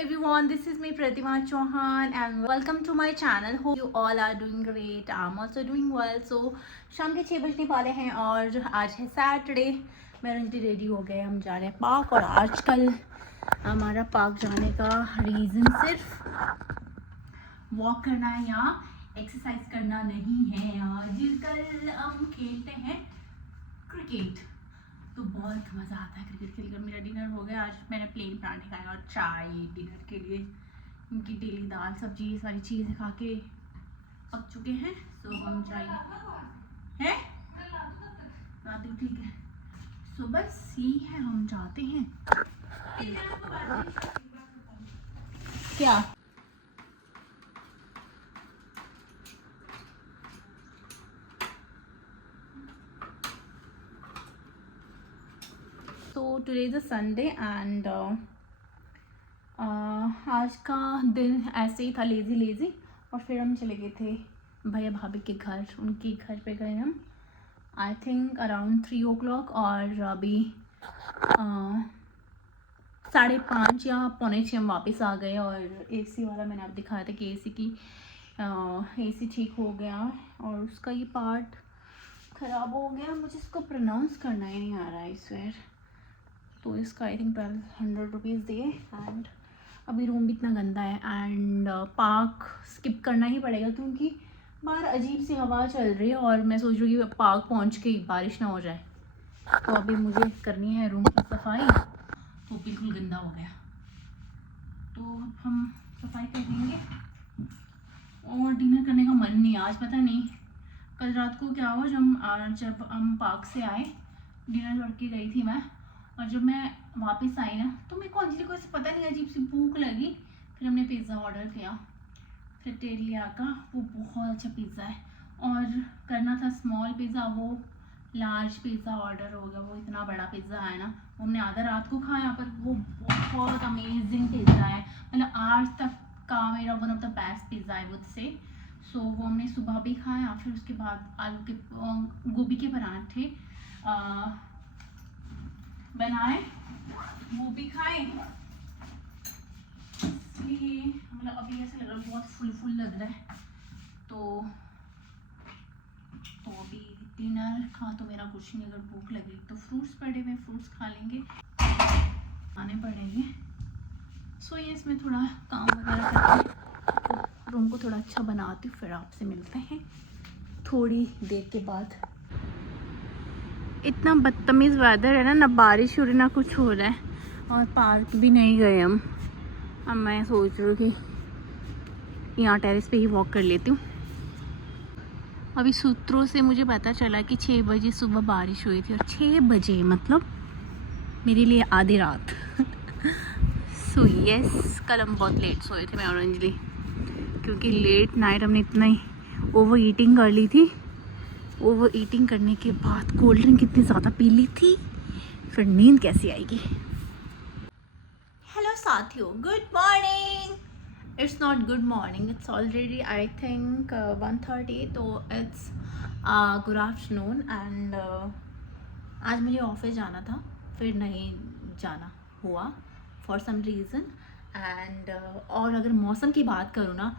everyone, this is me Pratima Chauhan and welcome to my channel. Hope you all are doing great. I'm also doing well. So शाम के 6 बजने वाले हैं और आज है सैटरडे। मैं रंजी रेडी हो गए, हम जा रहे हैं पार्क। और आजकल हमारा पार्क जाने का रीज़न सिर्फ वॉक करना है या एक्सरसाइज करना नहीं है। आजकल हम खेलते हैं क्रिकेट, तो बहुत मज़ा आता है क्रिकेट खेलकर। मेरा डिनर हो गया, आज मैंने प्लेन पराठे खाए और चाय डिनर के लिए, क्योंकि डेली दाल सब्जी ये सारी चीज़ें खा के पक चुके हैं। सो हम चाय है रात ठीक है। सो बस यही है, हम जाते हैं। क्या तो today is a Sunday and आज का दिन ऐसे ही था, लेज़ी। और फिर हम चले गए थे भैया भाभी के घर, उनके घर पे गए हम आई थिंक अराउंड 3 o'clock। और अभी 5:30 या 4:45 हम वापस आ गए। और एसी वाला मैंने आप दिखाया था कि एसी ठीक हो गया और उसका ये पार्ट ख़राब हो गया। मुझे इसको प्रोनाउंस करना ही नहीं आ रहा है इस बार, तो इसका आई थिंक 1200 रुपीज़ दिए। एंड अभी रूम भी इतना गंदा है एंड पार्क स्किप करना ही पड़ेगा, क्योंकि बाहर अजीब सी हवा चल रही है और मैं सोच रही हूँ कि पार्क पहुँच के बारिश ना हो जाए। तो अभी मुझे करनी है रूम की सफाई, तो बिल्कुल गंदा हो गया, तो हम सफाई कर देंगे। और डिनर करने का मन नहीं आज, पता नहीं कल रात को क्या हुआ। जब हम पार्क से आए, डिनर करके गई थी मैं, और जब मैं वापस आई ना तो मेरे को अंजलि को ऐसे पता नहीं अजीब सी भूख लगी। फिर हमने पिज़्ज़ा ऑर्डर किया, फिर टेलिया का, वो बहुत अच्छा पिज़्ज़ा है। और करना था स्मॉल पिज़्ज़ा, वो लार्ज पिज़्ज़ा ऑर्डर हो गया। वो इतना बड़ा पिज़्ज़ा है ना, वो हमने आधा रात को खाया, पर वो बहुत अमेजिंग पिज़्ज़ा है। मतलब आज तक का मेरा one of the best pizza है मुझसे। सो वो हमने सुबह भी खाया, फिर उसके बाद आलू के गोभी के पराठे बनाए, वो भी खाए। इसलिए मतलब अभी ऐसा लग रहा है बहुत फुल लग रहा है। तो अभी डिनर खा तो मेरा कुछ नहीं, अगर भूख लगी तो फ्रूट्स पड़े हुए, फ्रूट्स खा लेंगे, खाने पड़ेंगे। सो ये इसमें थोड़ा काम वगैरह करके रूम को थोड़ा अच्छा बनाती हूँ, फिर आपसे मिलते हैं थोड़ी देर के बाद। इतना बदतमीज़ वेदर है ना बारिश हो रही ना कुछ हो रहा है, और पार्क भी नहीं गए हम। अब मैं सोच रही हूँ कि यहाँ टेरेस पे ही वॉक कर लेती हूँ। अभी सूत्रों से मुझे पता चला कि 6 बजे सुबह बारिश हुई थी, और 6 बजे मतलब मेरे लिए आधी रात। सो यस, कल हम बहुत लेट सोए थे मैं और अंजलि, क्योंकि लेट नाइट हमने इतना ही ओवर ईटिंग कर ली थी। ओवर ईटिंग करने के बाद कोल्ड ड्रिंक कितनी ज़्यादा पी ली थी, फिर नींद कैसी आएगी। हेलो साथियों, good morning. It's not good morning, it's already I think 1:30, तो इट्स गुड आफ्टरनून। एंड आज मुझे ऑफिस जाना था, फिर नहीं जाना हुआ फॉर सम रीज़न। एंड और अगर मौसम की बात करूँ ना,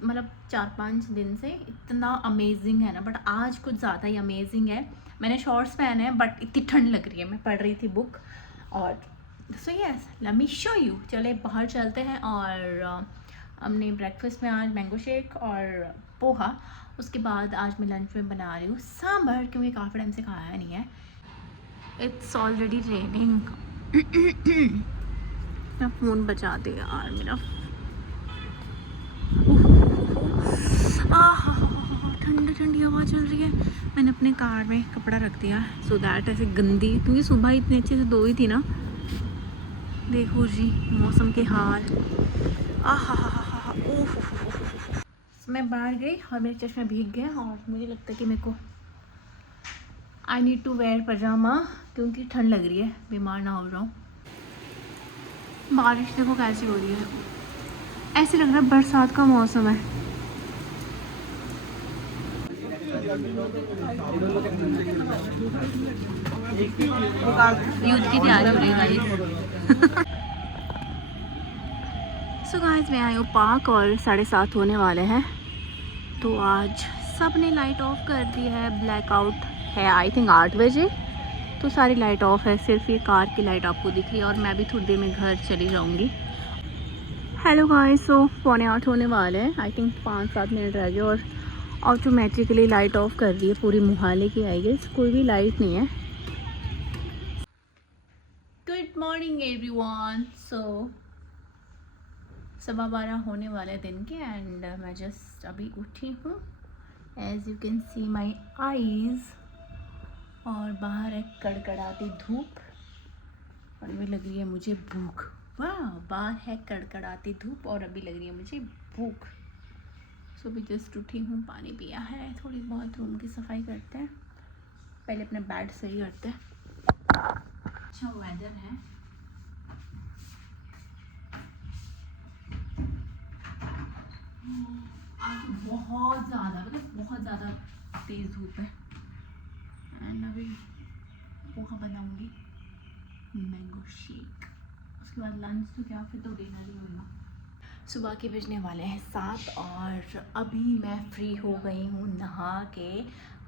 मतलब 4-5 दिन से इतना अमेजिंग है ना, बट आज कुछ ज़्यादा ही अमेजिंग है। मैंने शॉर्ट्स पहने हैं बट इतनी ठंड लग रही है, मैं पढ़ रही थी बुक। और so yes, let me show you. चले बाहर चलते हैं। और हमने ब्रेकफास्ट में आज मैंगो शेक और पोहा। उसके बाद आज मैं लंच में बना रही हूँ सांभर, क्योंकि काफ़ी टाइम से खाया नहीं है। It's already raining. मैं फ़ोन बचा दे यार मेरा। ठंडी ठंडी हवा चल रही है। मैंने अपने कार में कपड़ा रख दिया सो दैट ऐसे गंदी, क्योंकि सुबह इतने अच्छे से धोई थी ना। देखो जी मौसम के हाल। मैं बाहर गई और मेरे चश्मे भीग गए, और मुझे लगता है कि मेरे को आई नीड टू वेयर पजामा, क्योंकि ठंड लग रही है, बीमार ना हो जाऊँ। बारिश देखो कैसी हो रही है, ऐसे लग रहा है बरसात का मौसम है। यूथ की तैयारी हो रही है। सो गाइस मैं आई हूँ पार्क और 7:30 होने वाले हैं। तो आज सब ने लाइट ऑफ कर दी है, ब्लैकआउट है आई थिंक 8 बजे। तो सारी लाइट ऑफ है, सिर्फ ये कार की लाइट आपको दिख रही है और मैं भी थोड़ी देर में घर चली जाऊँगी। हेलो गाइस, सो 7:45 होने वाले हैं, आई थिंक 5-7 मिनट रह गए और ऑटोमेटिकली लाइट ऑफ कर दी है पूरी मोहाली की। आई गेस कोई भी लाइट नहीं है। Good morning everyone. सो 12:15 होने वाले दिन के एंड मैं जस्ट अभी उठी हूँ। As you can see my eyes. और बाहर है कड़कड़ाती धूप और अभी लग रही है मुझे भूख। वाह, बाहर है कड़कड़ाती धूप और अभी लग रही है मुझे भूख। सो अभी जस्ट उठी हूँ, पानी पिया है, थोड़ी बहुत रूम की सफाई करते हैं, पहले अपने बेड सही करते हैं। अच्छा वेदर है, बहुत ज़्यादा मतलब बहुत ज़्यादा तेज़ धूप है। एंड अभी पोहा बनाऊंगी, मैंगो शेक, उसके बाद लंच तो क्या, फिर तो डिनर ही होगा। सुबह के बजने वाले हैं 7 और अभी मैं फ्री हो गई हूँ नहा के,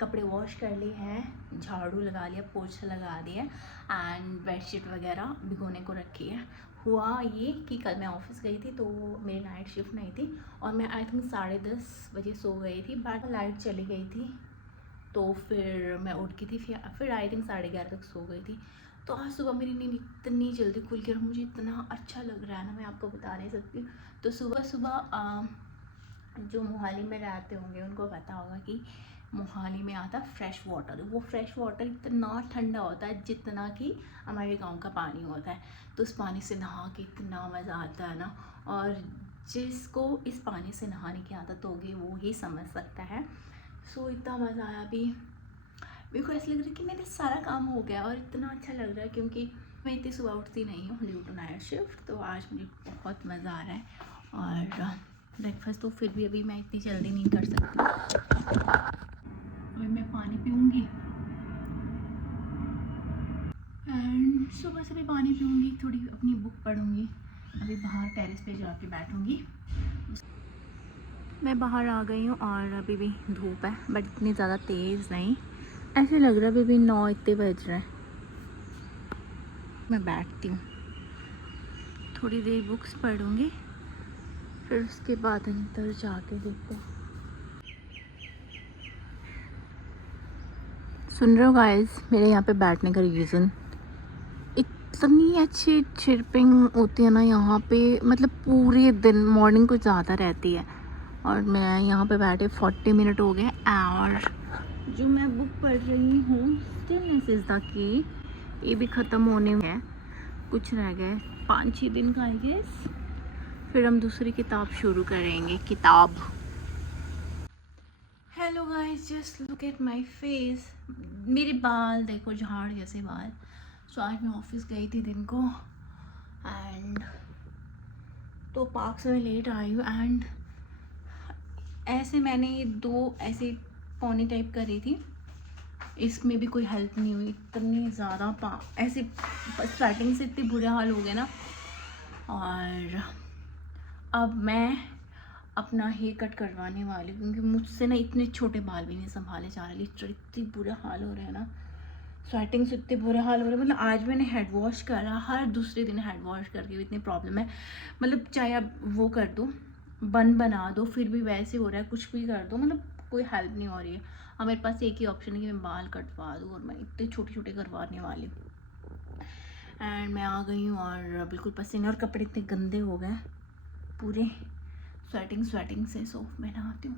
कपड़े वॉश कर लिए हैं, झाड़ू लगा लिया, पोछा लगा दिया एंड बेडशीट वगैरह भिगोने को रखी है। हुआ ये कि कल मैं ऑफिस गई थी तो मेरी नाइट शिफ्ट नहीं थी और मैं आई थिंक 10:30 बजे सो गई थी, बट लाइट चली गई थी तो फिर मैं उठ गई थी, फिर आई थिंक 11:30 तक सो गई थी। तो आज सुबह मेरी नींद इतनी जल्दी खुल गई और मुझे इतना अच्छा लग रहा है ना, मैं आपको बता नहीं सकती। तो सुबह सुबह जो मोहाली में रहते होंगे उनको पता होगा कि मोहाली में आता फ्रेश वाटर। वो फ्रेश वाटर इतना ठंडा होता है जितना कि हमारे गांव का पानी होता है। तो उस पानी से नहा के इतना मज़ा आता है ना, और जिसको इस पानी से नहाने की आदत होगी वो ही समझ सकता है। सो इतना मज़ा आया। अभी मेरे को ऐसा लग रहा है कि मेरा सारा काम हो गया और इतना अच्छा लग रहा है क्योंकि मैं इतनी सुबह उठती नहीं हूँ ड्यू टू नाइट शिफ्ट। तो आज मुझे बहुत मज़ा आ रहा है और ब्रेकफास्ट तो फिर भी अभी मैं इतनी जल्दी नहीं कर सकती। अभी मैं पानी पीऊँगी एंड सुबह से भी पानी पीऊँगी, थोड़ी अपनी बुक पढ़ूँगी, अभी बाहर टेरेस पे जाके बैठूँगी। मैं बाहर आ गई हूँ और अभी भी धूप है बट इतनी ज़्यादा तेज़ नहीं, ऐसे लग रहा है अभी भी 9 इतने बज रहे हैं। मैं बैठती हूँ, थोड़ी देर बुक्स पढ़ूँगी, फिर उसके बाद अंदर जाके देखते हैं। सुन रहे हो गाइस, मेरे यहाँ पे बैठने का रीज़न, इतनी अच्छी चिरपिंग होती है ना यहाँ पे, मतलब पूरे दिन मॉर्निंग कुछ ज़्यादा रहती है। और मैं यहाँ पे बैठे 40 मिनट हो गए और जो मैं बुक पढ़ रही हूँ स्टिलनेस इज़ द की, ये भी ख़त्म होने में है, कुछ रह गए 5-6 दिन का आई गेस, फिर हम दूसरी किताब शुरू करेंगे। किताब। Hello guys, just look at my face, मेरे बाल देखो, झाड़ जैसे बाल। सो आज मैं ऑफिस गई थी दिन को एंड तो पार्क से मैं लेट आई हूँ एंड ऐसे मैंने 2 ऐसे पौनी टाइप करी थी, इसमें भी कोई हेल्प नहीं हुई, इतनी ज़्यादा ऐसे स्टार्टिंग से इतने बुरे हाल हो गए ना। और अब मैं अपना हेयर कट करवाने वाली हूँ क्योंकि मुझसे ना इतने छोटे बाल भी नहीं संभाले जा रहे, लिटरली इतने बुरे हाल हो रहे हैं ना, स्वेटिंग से इतने बुरे हाल हो रहे हैं। मतलब आज मैंने हेड वॉश करा, हर दूसरे दिन हेड वॉश करके भी इतनी प्रॉब्लम है, मतलब चाहे आप वो कर दो, बन बना दो, फिर भी वैसे हो रहा है, कुछ भी कर दो, मतलब कोई हेल्प नहीं हो रही है। अब मेरे पास एक ही ऑप्शन है कि मैं बाल कटवा दूँ और मैं इतने छोटे छोटे करवाने वाली हूँ। एंड मैं आ गई हूँ और बिल्कुल पसीने और कपड़े इतने गंदे हो गए पूरे स्वेटिंग से। सो मैं नहाती हूँ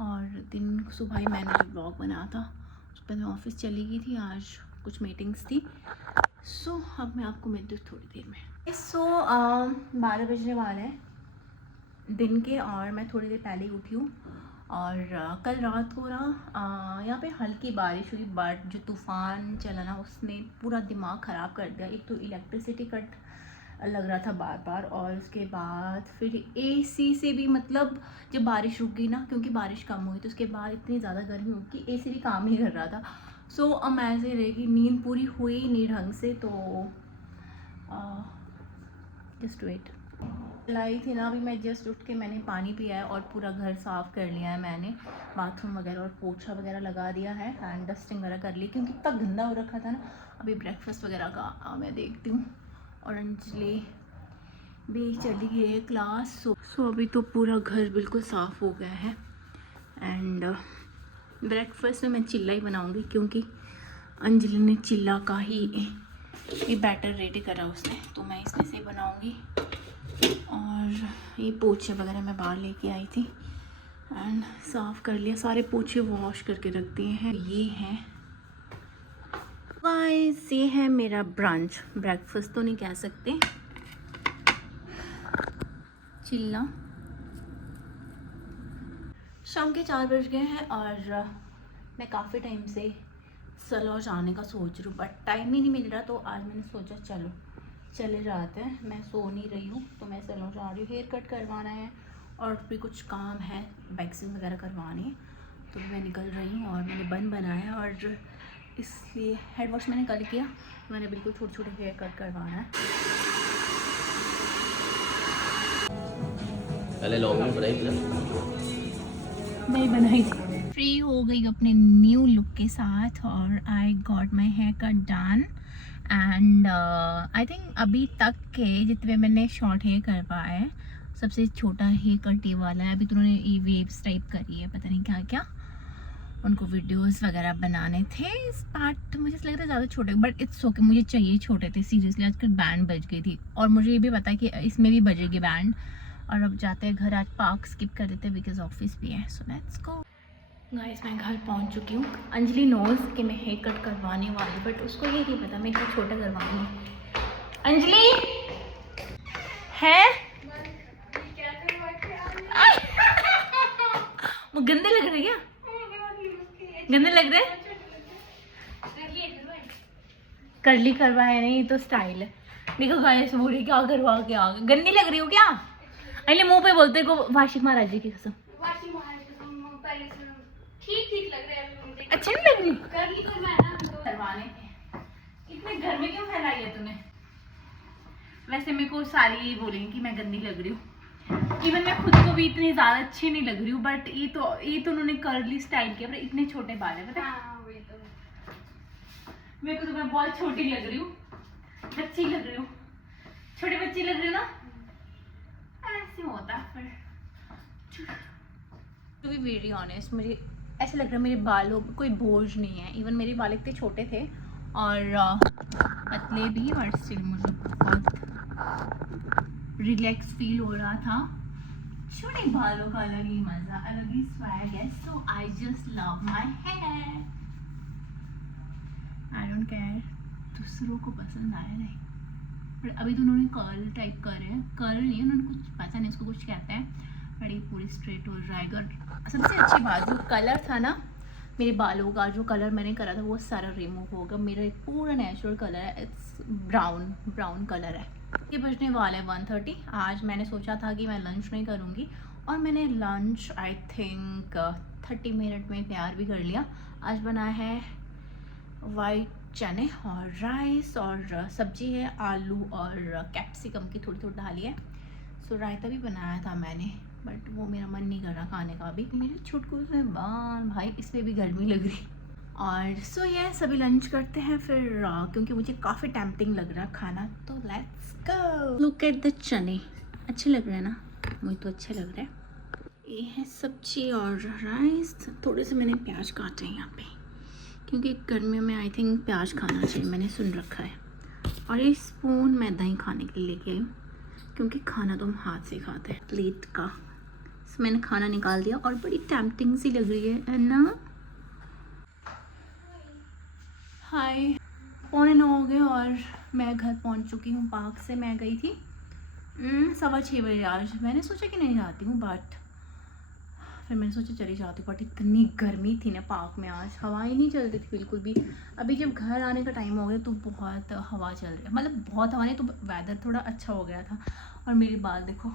और दिन सुबह ही मैंने जो ब्लॉग बनाया था उस पर मैं ऑफिस चली गई थी, आज कुछ मीटिंग्स थी। सो अब मैं आपको मिलती हूँ थोड़ी देर में। सो 12 बजने वाले हैं दिन के और मैं थोड़ी देर पहले ही उठी हूँ और कल रात को ना यहाँ पे हल्की बारिश हुई, बट जो तूफ़ान चला ना उसने पूरा दिमाग ख़राब कर दिया। एक तो इलेक्ट्रिसिटी कट लग रहा था बार बार और उसके बाद फिर एसी से भी, मतलब जब बारिश रुक गई ना, क्योंकि बारिश कम हुई तो उसके बाद इतनी ज़्यादा गर्मी हुई कि एसी भी काम नहीं कर रहा था। सो अब ऐसे रहेगी, नींद पूरी हुई नहीं ढंग से। तो जस्ट वेट, लाई थी ना, अभी मैं जस्ट उठ के मैंने पानी पिया है और पूरा घर साफ़ कर लिया है मैंने, बाथरूम वगैरह और पोछा वगैरह लगा दिया है एंड डस्टिंग वगैरह कर ली क्योंकि इतना गंदा हो रखा था ना। अभी ब्रेकफास्ट वगैरह का मैं देखती हूँ। और अंजलि भी चली गई है क्लास। सो अभी तो पूरा घर बिल्कुल साफ़ हो गया है एंड ब्रेकफास्ट में मैं चिल्ला ही बनाऊँगी क्योंकि अंजलि ने चिल्ला का ही ये बैटर रेडी करा उसने, तो मैं इसमें से बनाऊँगी। और ये पोछे वगैरह मैं बाहर लेके आई थी एंड साफ़ कर लिया, सारे पोछे वॉश करके रख दिए हैं। ये है गाइस, ये है मेरा ब्रंच, ब्रेकफास्ट तो नहीं कह सकते, चिल्ला। शाम के 4 बज गए हैं और मैं काफ़ी टाइम से सलौन जाने का सोच रही हूँ बट टाइम ही नहीं मिल रहा, तो आज मैंने सोचा चलो चले जाते हैं। मैं सो नहीं रही हूँ तो मैं सलौन जा रही हूँ, हेयर कट करवाना है और भी कुछ काम है, वैक्सिंग वगैरह करवानी है, तो मैं निकल रही हूँ। और मैंने बन बनाया और इसलिए हेड वॉश मैंने कल किया, मैंने बिल्कुल छोटे छोटे हेयर कट करवाना है। पहले लॉन्ग बनाई नहीं बनाई थी। फ्री हो गई अपने न्यू लुक के साथ और I got my hair cut done and I think अभी तक के जितने मैंने शॉर्ट हेयर कर पाए हैं सबसे छोटा हेयर कट ये वाला है। अभी तो उन्होंने ये वेव्स टाइप करी है, पता नहीं क्या क्या, उनको वीडियोस वगैरह बनाने थे इस पार्ट। मुझे लग रहा है ज़्यादा छोटे बट इट्स ओके, मुझे चाहिए छोटे थे सीरियसली। आजकल बैंड बज गई थी और मुझे ये भी पता है कि इसमें भी बजेगी बैंड। और अब जाते हैं घर, आज पार्क स्किप कर देते हैं बिकॉज ऑफिस भी है। सो लेट्स गो गाइस, मैं घर पहुंच चुकी हूँ। अंजलि नोज कि मैं हेयर कट करवाने वाली बट उसको ये नहीं पता मैं इतना छोटा करवाऊंगी। अंजलि है वो गंदे लग रहे क्या? गंदे लग रहे? कर्ली करवाए नहीं तो स्टाइल है। देखो गाइस बोली क्या करवा के आ गए, गंदी लग रही हो क्या? अरे मुंह पे बोलते को वाशिक महाराज जी की कसम ठीक लग रहे हैं। अच्छा नहीं लग रही? कर्ली करवाने इतने घर में क्यों फैलाई है तूने? वैसे मेरे को सारी यही बोलेंगे कि मैं गंदी लग रही हूँ, इवन मैं खुद को भी इतनी ज्यादा अच्छी नहीं लग रही हूँ बट ये तो उन्होंने कर्ली स्टाइल किया पर इतने छोटे बाल है पता है। मेरे को तो मैं बहुत छोटी लग रही हूँ, बच्ची लग रही हूँ, छोटी बच्ची लग रही हूँ ना, ऐसे होता है। टू बी वेरी ऑनेस्ट मुझे ऐसा लग रहा है मेरे बालों कोई बोझ नहीं है। इवन मेरे बाल इतने छोटे थे और पतले भी और स्टिल मुझे बहुत रिलैक्स फील हो रहा था। छोटे बालों का अलग ही मजा, अलग ही स्वैग है। So I just love my hair, I don't care दूसरों को पसंद आया नहीं। बट अभी तो उन्होंने कर्ल टाइप करे हैं, कर्ल नहीं उन्होंने कुछ पता नहीं इसको कुछ कहते हैं, बट ये पूरी स्ट्रेट हो जाएगा। सबसे अच्छी बात जो कलर था ना मेरे बालों का, जो कलर मैंने करा था वो सारा रिमूव होगा। मेरा एक पूरा नेचुरल कलर है, इट्स ब्राउन कलर है। ये बजने वाला है 1:30। आज मैंने सोचा था कि मैं लंच नहीं करूँगी और मैंने लंच आई थिंक 30 मिनट में तैयार भी कर लिया। आज बनाया है वाइट चने और राइस और सब्जी है आलू और कैप्सिकम की थोड़ी थोड़ी डाली है। सो रायता भी बनाया था मैंने बट वो मेरा मन नहीं कर रहा खाने का अभी। मेरे छुटकू से बाल भाई इस पर भी गर्मी लग रही। और सो ये सभी लंच करते हैं फिर क्योंकि मुझे काफ़ी टेम्पटिंग लग रहा है खाना, तो let's go. Look at the चने, अच्छे लग रहे हैं ना? मुझे तो अच्छे लग रहे हैं। ये है सब्जी और राइस। थोड़े से मैंने प्याज काटे हैं यहाँ पे क्योंकि गर्मियों में आई थिंक प्याज खाना चाहिए, मैंने सुन रखा है। और ये स्पून मैं दही खाने के लिए लेके आई हूँ क्योंकि खाना तो हम हाथ से खाते हैं प्लेट का। so, मैंने खाना निकाल दिया और बड़ी टेम्पटिंग सी लग रही है ना। हाय, 9:15 हो गए और मैं घर पहुँच चुकी हूँ। पार्क से मैं गई थी 6:15 बजे। आज मैंने सोचा कि नहीं जाती हूँ बट फिर मैंने सोचा चली जाती हूँ, बट इतनी गर्मी थी ना पार्क में, आज हवा ही नहीं चल रही थी बिल्कुल भी। अभी जब घर आने का टाइम हो गया तो बहुत हवा चल रही है, मतलब बहुत हवा नहीं तो वेदर थोड़ा अच्छा हो गया था। और मेरे बाल देखो,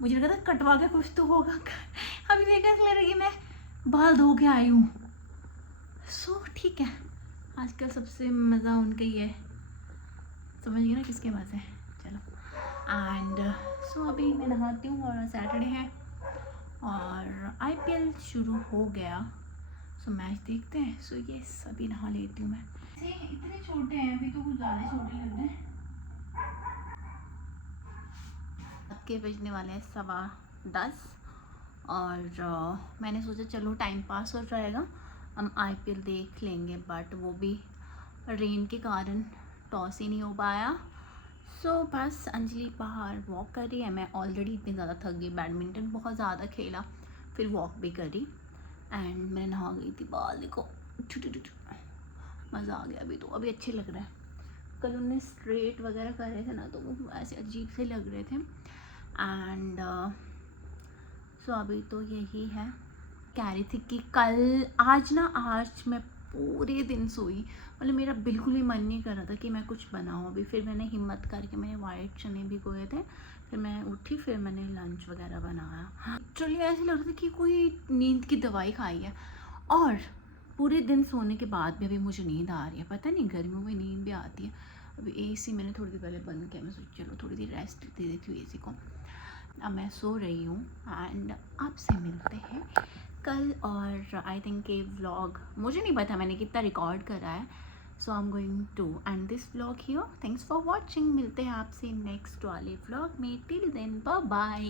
मुझे लगा था कटवा के कुछ तो होगा, अभी देखा लग रहा है कि मैं बाल धो के आई हूँ। सो ठीक है, आजकल सबसे मज़ा उनका ही है, समझ गए ना किसके पास है। चलो एंड सो अभी मैं नहाती हूँ और सैटरडे है और IPL शुरू हो गया, सो मैच देखते हैं। सो ये अभी नहा लेती हूँ मैं। इतने छोटे हैं अभी तो, कुछ ज़्यादा छोटे लग रहे हैं। के बजने वाले हैं 10:15 और मैंने सोचा चलो टाइम पास हो जाएगा, हम IPL देख लेंगे, बट वो भी रेन के कारण टॉस ही नहीं हो पाया। सो बस अंजलि बाहर वॉक कर रही है, मैं ऑलरेडी इतनी ज़्यादा थक गई, बैडमिंटन बहुत ज़्यादा खेला, फिर वॉक भी करी एंड मैं नहा गई थी। बाल देखो मज़ा आ गया। अभी तो अभी अच्छे लग रहे हैं। कल उन्हें स्ट्रेट वगैरह कर रहे थे ना, तो वो ऐसे अजीब से लग रहे थे। एंड सो अभी तो यही है। कह रही थी कि आज मैं पूरे दिन सोई, मतलब मेरा बिल्कुल ही मन नहीं कर रहा था कि मैं कुछ बनाऊँ अभी। फिर मैंने हिम्मत करके, मैंने वाइट चने भिगोए थे, फिर मैं उठी, फिर मैंने लंच वगैरह बनाया। एक्चुअली ऐसे लग रहा था कि कोई नींद की दवाई खाई है, और पूरे दिन सोने के बाद भी अभी मुझे नींद आ रही है। पता नहीं, गर्मियों में नींद भी आती है। अभी AC मैंने थोड़ी देर पहले बंद किया, मैं सोची चलो थोड़ी देर रेस्ट दे देती हूँ AC को। अब मैं सो रही हूँ एंड आपसे मिलते हैं कल। और आई थिंक ये व्लॉग, मुझे नहीं पता मैंने कितना रिकॉर्ड करा है, so I am going to end this vlog here. Thanks for watching. मिलते हैं आपसे नेक्स्ट वाले व्लॉग में। Till then bye bye.